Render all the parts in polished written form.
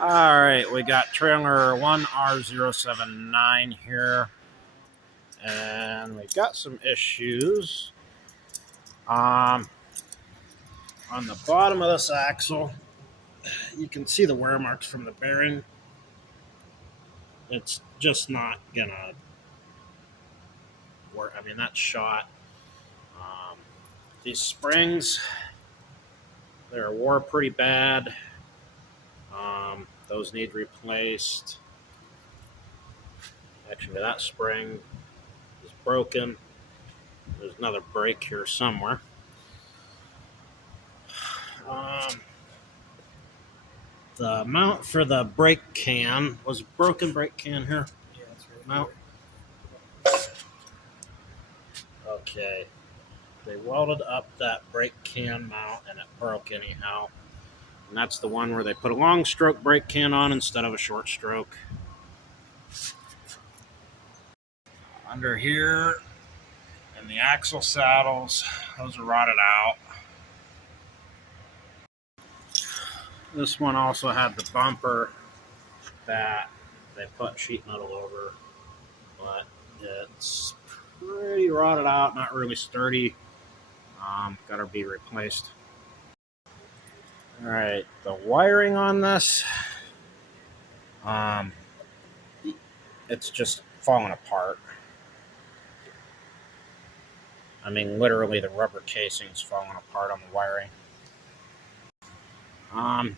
All right, we got trailer 1R079 here, and we got some issues. On the bottom of this axle, you can see the wear marks from the bearing. It's just not gonna work. I mean, that's shot. These springs, they're wore pretty bad. Those need replaced. Actually, that spring is broken. There's another break here somewhere. The mount for the brake can was a broken brake can here. Yeah, that's right. Mount. Okay. They welded up that brake can mount and it broke anyhow. And that's the one where they put a long stroke brake can on instead of a short stroke. Under here, and the axle saddles, those are rotted out. This one also had the bumper that they put sheet metal over, but it's pretty rotted out, not really sturdy. Got to be replaced. All right, the wiring on this, it's just falling apart. I mean, literally, the rubber casing's falling apart on the wiring.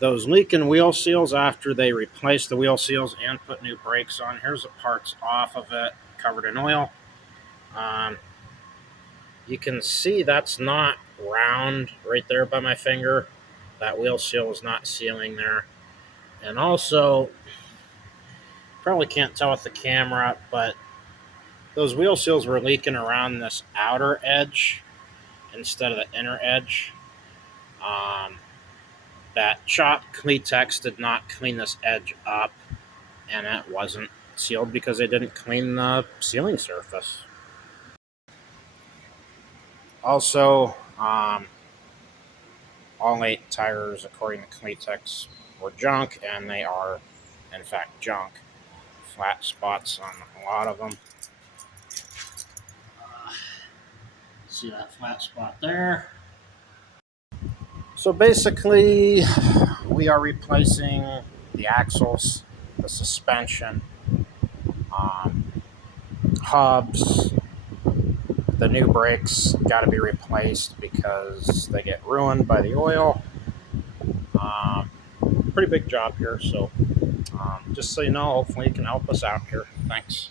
Those leaking wheel seals, after they replaced the wheel seals and put new brakes on, here's the parts off of it, covered in oil. You can see that's not round right there by my finger. That wheel seal is not sealing there. And also, probably can't tell with the camera, but those wheel seals were leaking around this outer edge instead of the inner edge. That chopped Cleatex did not clean this edge up, and it wasn't sealed because they didn't clean the sealing surface. Also, all 8 tires, according to Cleatex, were junk, and they are, in fact, junk. Flat spots on a lot of them. See that flat spot there? So basically, we are replacing the axles, the suspension, hubs. The new brakes got to be replaced because they get ruined by the oil. Pretty big job here, so just so you know, hopefully you can help us out here. Thanks.